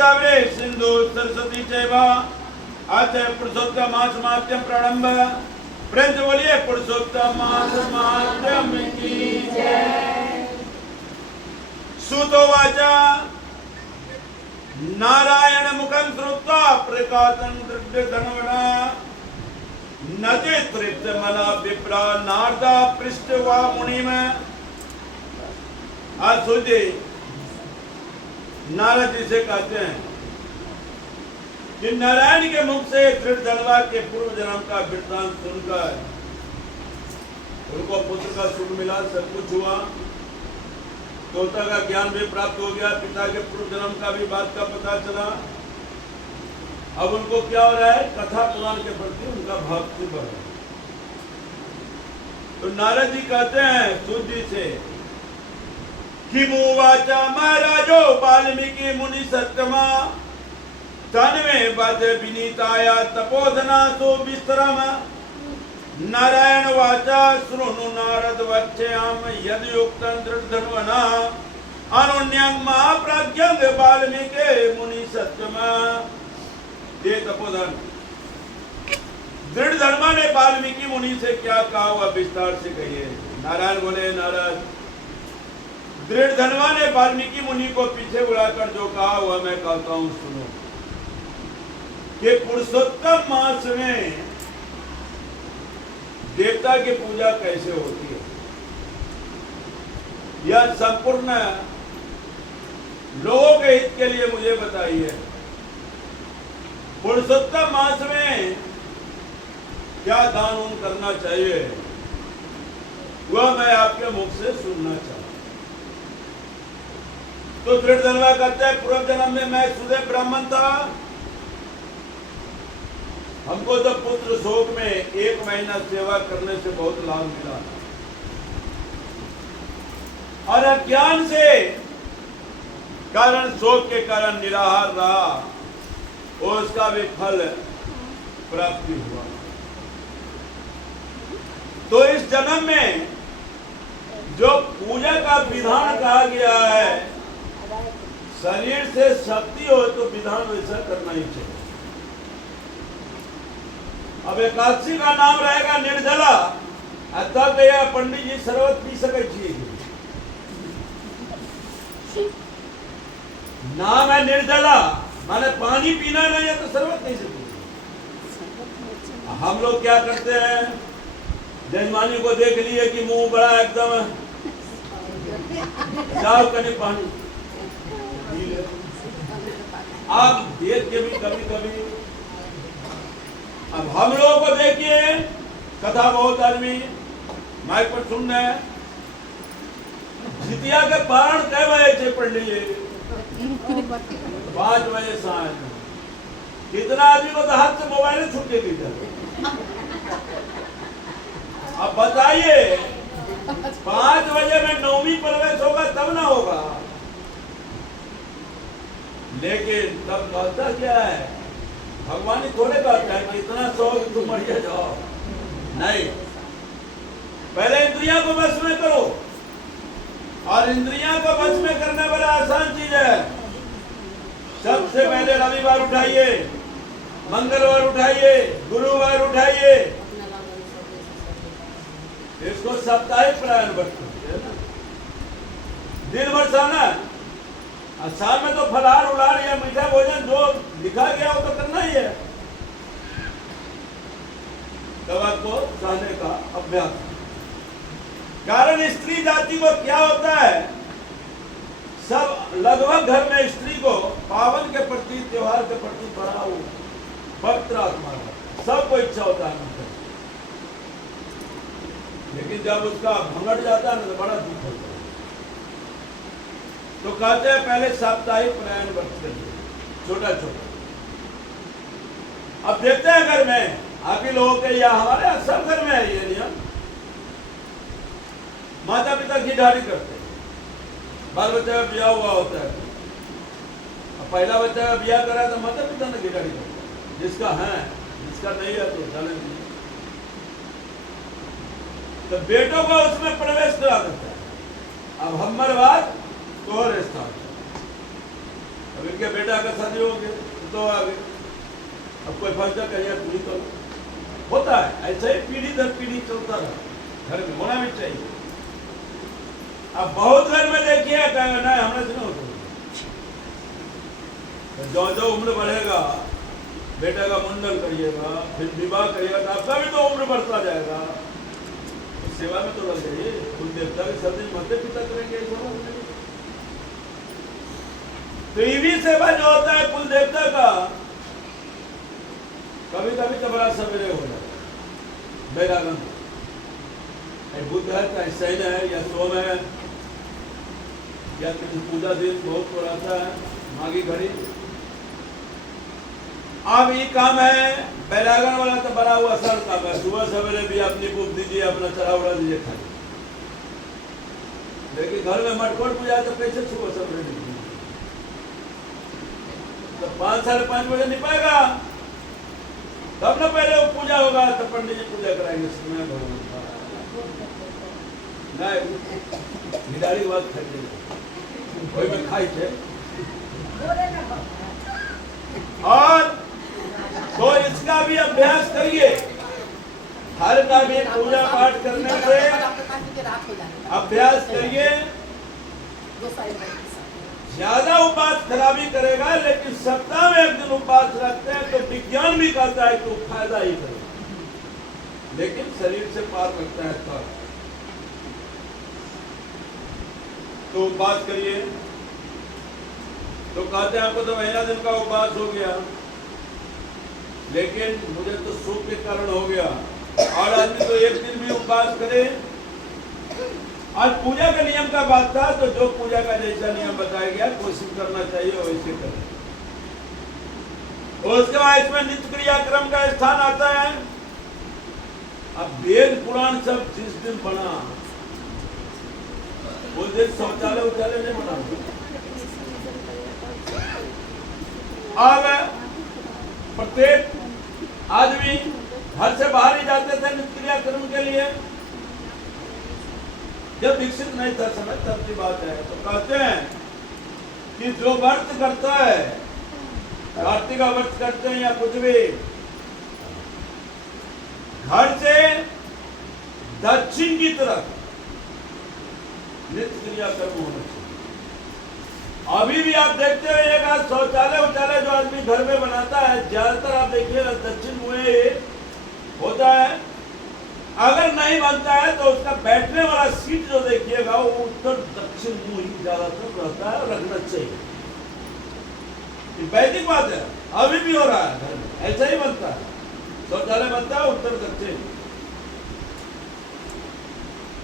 गोदावरी सिंधु सरस्वती चैव अतः पुरुषोत्तम मास माध्यम प्रारंभ। प्रेम से बोलिए पुरुषोत्तम मास माध्यम की जय। सुतोवाचा नारायण मुखं श्रुत्वा प्रकाशं दृढधनुना नदि तृप्त मला विप्रा नारदा पृष्ठवा मुनिम। आज सोचिए नारद जी से कहते हैं कि नारायण के मुख से दृढ़धनवा के पूर्व जन्म का वृत्तांत सुनकर उनको पुत्र का सुख मिला, सब कुछ हुआ, तोता का ज्ञान भी प्राप्त हो गया, पिता के पूर्व जन्म का भी बात का पता चला। अब उनको क्या हो रहा है, कथा पुराण के प्रति उनका भक्ति बढ़ रहा है। तो नारद जी कहते हैं सूत जी से किमुवाचा महाराजो वाल्मीकि मुनि सत्तमा तन्मे बद विनीताया तपोधना सो विस्तरम। नारायण वाचा श्रुणु नारद वक्ष्याम यद युक्तं दृढ़धन्वना अनुन्यं महाप्रज्ञं वाल्मीकि मुनि सत्तमा। ये तपोधन दृढ़धर्मा ने वाल्मीकि मुनि से क्या कहा हुआ विस्तार से कहिए। नारायण बोले नारद, दृढ़धनवा ने वाल्मीकि मुनि को पीछे बुलाकर जो कहा हुआ मैं कहता हूं सुनो। कि पुरुषोत्तम मास में देवता की पूजा कैसे होती है, यह संपूर्ण लोगों के हित के लिए मुझे बताइए। पुरुषोत्तम मास में क्या दान उन करना चाहिए, वह मैं आपके मुख से सुनना चाहता। तो दृढ़धनवा कहते हैं पूर्व जन्म में मैं सुदय ब्राह्मण था, हमको तो पुत्र शोक में 1 महीना सेवा करने से बहुत लाभ मिला और अज्ञान से कारण शोक के कारण निराहार रहा और उसका भी फल प्राप्ति हुआ। तो इस जन्म में जो पूजा का विधान कहा गया है, शरीर से शक्ति हो तो विधान वैसा करना ही चाहिए। अब एकादशी का नाम रहेगा निर्जला, तब यह पंडित जी शरबत पी सके छी। नाम है निर्जला, माने पानी पीना नहीं है तो शरबत नहीं सकते। हम लोग क्या करते हैं, जजमानी को देख लिए कि मुंह बड़ा एकदम, जाओ कने पानी आप देख के भी कभी कभी। अब हम लोगों को देखिए, कथा बहुत आदमी माइक पर सुन रहे हैं, जितिया के पारण कै बजे थे पंडित जी? 5 बजे सांझ। कितना आदमी को तो हाथ से मोबाइल छूट गई थी। अब बताइए 5 बजे में नौवीं प्रवेश होगा तब ना होगा। लेकिन तब कहता क्या है, भगवान ही थोड़े कहता है कि इतना शौक तुम मरिया जाओ, नहीं। पहले इंद्रियां को वश में करो, और इंद्रियां को वश में करना बड़ा आसान चीज है। सबसे पहले रविवार उठाइए, मंगलवार उठाइए, गुरुवार उठाइए, इसको साप्ताहिक प्रयाण बरतते हैं ना। दिन भर साना, साल में तो फलाहार उलार या मीठा भोजन जो लिखा गया वो तो करना ही है। तब आपको सहने का अभ्यास। कारण स्त्री जाति को क्या होता है, सब लगभग घर में स्त्री को पावन के प्रति, त्योहार के प्रति बड़ा वो पवित्र आत्मा है, सबको इच्छा होता है। लेकिन जब उसका भंगड़ जाता है ना तो बड़ा दुख होता है। तो कहते हैं पहले साप्ताहिक प्रयाण बरतते हैं, छोटा छोटा। अब देखते हैं घर में आप ही लोगों के या हमारे सब घर में है ये नियम। माता पिता घीढारी करते हैं, बाल बच्चा का ब्याह हुआ होता है। अब पहला बच्चा का ब्याह करा तो माता पिता ने घीढारी करता है, जिसका है, जिसका नहीं है तो चले नहीं। तो बेटों को उसमें प्रवेश करा देता है। अब हमारे बाद तोहर स्थान अब इनके बेटा का शादी हो गया तो आ गए, अब कोई फंसता कहीं पूरी करो, होता है ऐसे ही पीढ़ी दर पीढ़ी चलता रहा, घर में होना भी चाहिए। अब बहुत घर में देखिए ना हमने सुना होता, जो जो उम्र बढ़ेगा बेटा का मुंडन करिएगा, फिर विवाह करिएगा, तो आपका भी तो उम्र बढ़ता जाएगा, तो सेवा में तो लग जाइए। कुल देवता के सब दिन माते पिता करेंगे तो ये भी सेवा जो होता है कुल देवता का, कभी कभी तो बड़ा सवेरे हो जाता है। बैरागन बुद्ध है, चाहे शैन है या सोम है या किसी पूजा दिन बहुत पुराता है, मागी घड़ी। अब ये काम है बैरागन वाला तो बड़ा हुआ सर काम है, सुबह सवेरे भी अपनी भूख दीजिए, अपना चढ़ा उड़ा दीजिए खाइए। लेकिन घर में मटकोट पूजा तो कैसे सुबह सवेरे नहीं, तो 5 साढ़े 5 बजे नहीं पाएगा, तब ना पहले वो पूजा होगा, तो पंडित जी पूजा कराएंगे समय भगवान नहीं निदारी बात खाइए, कोई में खाई थे। और तो इसका भी अभ्यास करिए, हर का भी पूजा पाठ करने से अभ्यास करिए। ज्यादा उपवास खराबी करेगा, लेकिन सप्ताह में एक दिन उपवास रखते हैं तो विज्ञान भी कहता है कि फायदा ही करेगा, लेकिन शरीर से पार रखता है तब। तो उपवास करिए, तो कहते हैं आपको तो महीना दिन का उपवास हो गया, लेकिन मुझे तो सुख के कारण हो गया, और आदमी तो एक दिन भी उपवास करे। आज पूजा का नियम का बात था, तो जो पूजा का जैसा नियम बताया गया कोशिश करना चाहिए वैसे करें। उसके बाद इसमें नित्य क्रियाक्रम का स्थान आता है। अब वेद पुराण सब जिस दिन बना उस दिन शौचालय उचालय नहीं बना। अब प्रत्येक आदमी घर से बाहर ही जाते थे नित्य क्रियाक्रम के लिए, जब विकसित नहीं था समय तब की बात है। तो कहते हैं कि जो व्रत करता है, कार्तिक का व्रत करते हैं या कुछ भी, घर से दक्षिण की तरफ नित्य क्रियाक्रम होना चाहिए। अभी भी आप देखते रहिएगा शौचालय उचालय जो आदमी घर में बनाता है, ज्यादातर आप देखिएगा दक्षिण मुहे होता है। अगर नहीं बनता है तो उसका बैठने वाला सीट जो देखिएगा वो उत्तर दक्षिण मुंह ही ज्यादातर रहता है, रखना चाहिए। वैदिक बात है, अभी भी हो रहा है घर में, ऐसा ही बनता है, शौचालय बनता है उत्तर दक्षिण।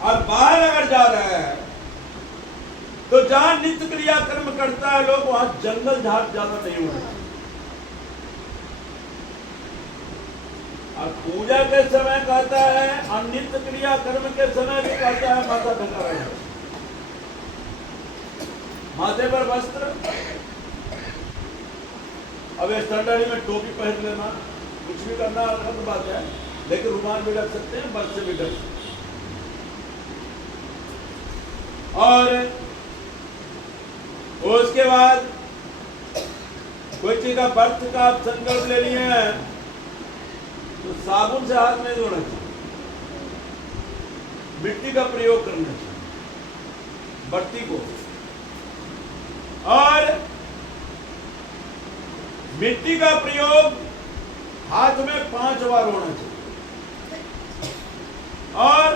और बाहर अगर जा रहा है तो जहां नित्य क्रिया कर्म करता है लोग, वहां जंगल झाड़ ज्यादा नहीं होना चाहिए। और पूजा के समय कहता है, और नित्य क्रिया कर्म के समय भी कहता है माथा ढका रहना, माथे पर वस्त्र। अब इस ठंडी में टोपी पहन लेना, कुछ भी करना अलग बात है, लेकिन रुमाल भी रख सकते हैं, बस से भी ढक सकते हैं। और उसके बाद कोई चीज का व्रत का आप संकल्प ले लिए हैं तो साबुन से हाथ नहीं धोना चाहिए, मिट्टी का प्रयोग करना चाहिए बत्ती को। और मिट्टी का प्रयोग हाथ में 5 बार होना चाहिए, और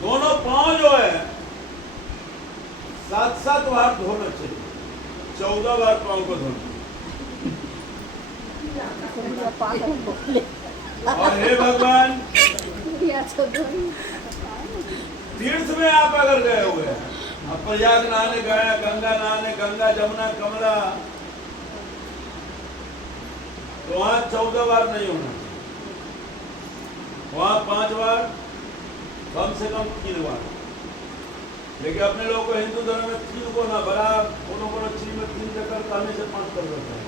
दोनों पांव जो है 7-7 बार धोना चाहिए, 14 बार पांव को धोना। और हे भगवान, तीर्थ में आप अगर गए हुए हैं, अब प्रयाग नहाने गए, गंगा नहाने, गंगा जमुना कमला, तो वहां 14 बार नहीं होना, वहां 5 बार, कम से कम 3 बार। लेकिन अपने लोगों को हिंदू धर्म में 3 को ना बड़ा, कोनो चीज में 3 चक्कर करने से 5 कर देता है।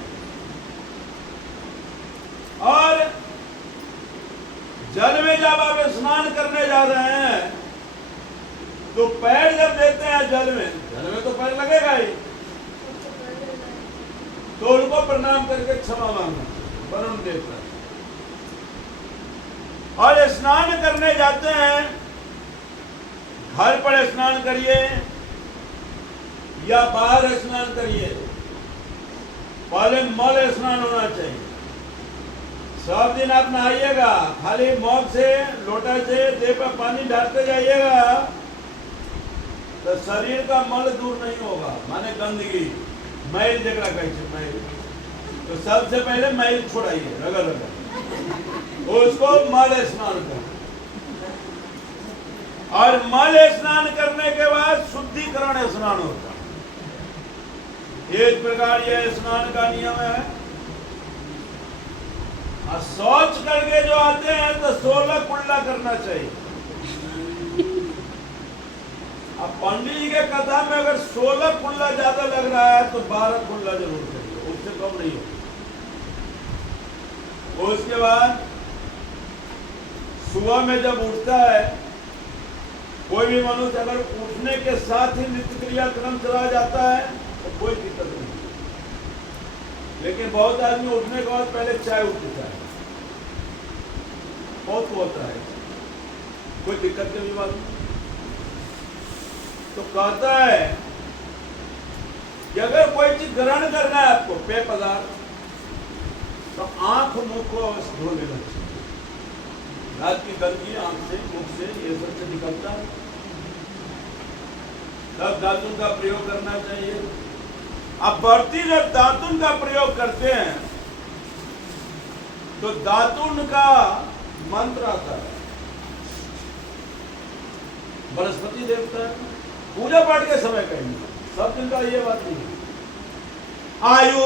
और जल में जब आप स्नान करने जा रहे हैं तो पैर जब देते हैं जल में तो पैर लगेगा ही, तो उनको प्रणाम करके क्षमा मांगना, वरुण देवता। और स्नान करने जाते हैं, घर पर स्नान करिए या बाहर स्नान करिए, पहले मल स्नान होना चाहिए। सब दिन आप नहाइएगा, खाली मग से लोटा से देह पर पानी डालते जाइएगा तो शरीर का मल दूर नहीं होगा, माने गंदगी, मैल जगह कहे मैल। तो सबसे पहले मैल छोड़ाइए, रगड़ रगड़ उसको मल स्नान कर। और मल स्नान करने के बाद शुद्धिकरण स्नान होता है। इस प्रकार यह स्नान का नियम है। और शौच करके जो आते हैं तो 16 कुल्ला करना चाहिए। अब पंडित जी के कथा में अगर 16 कुल्ला ज्यादा लग रहा है तो 12 कुल्ला जरूर करिए, उससे कम नहीं हो। उसके बाद सुबह में जब उठता है कोई भी मनुष्य, अगर उठने के साथ ही नित्य क्रिया क्रम चला जाता है तो कोई दिक्कत नहीं। लेकिन बहुत आदमी उठने के बाद पहले चाय उठता है, बहुत होता है, कोई दिक्कत की बात नहीं। तो कहता है कि अगर कोई चीज ग्रहण करना है आपको, पेय पदार्थ, तो आंख मुख को अवश्य धो लेना चाहिए। रात की गंदगी आंख से मुख से ये सब से निकलता है, तब दातुन का प्रयोग करना चाहिए। अब बढ़ती जब दातुन का प्रयोग करते हैं तो दातुन का मंत्र आता है, बृहस्पति देवता है, पूजा पाठ के समय कहेंगे, सब दिन का ये बात नहीं। आयु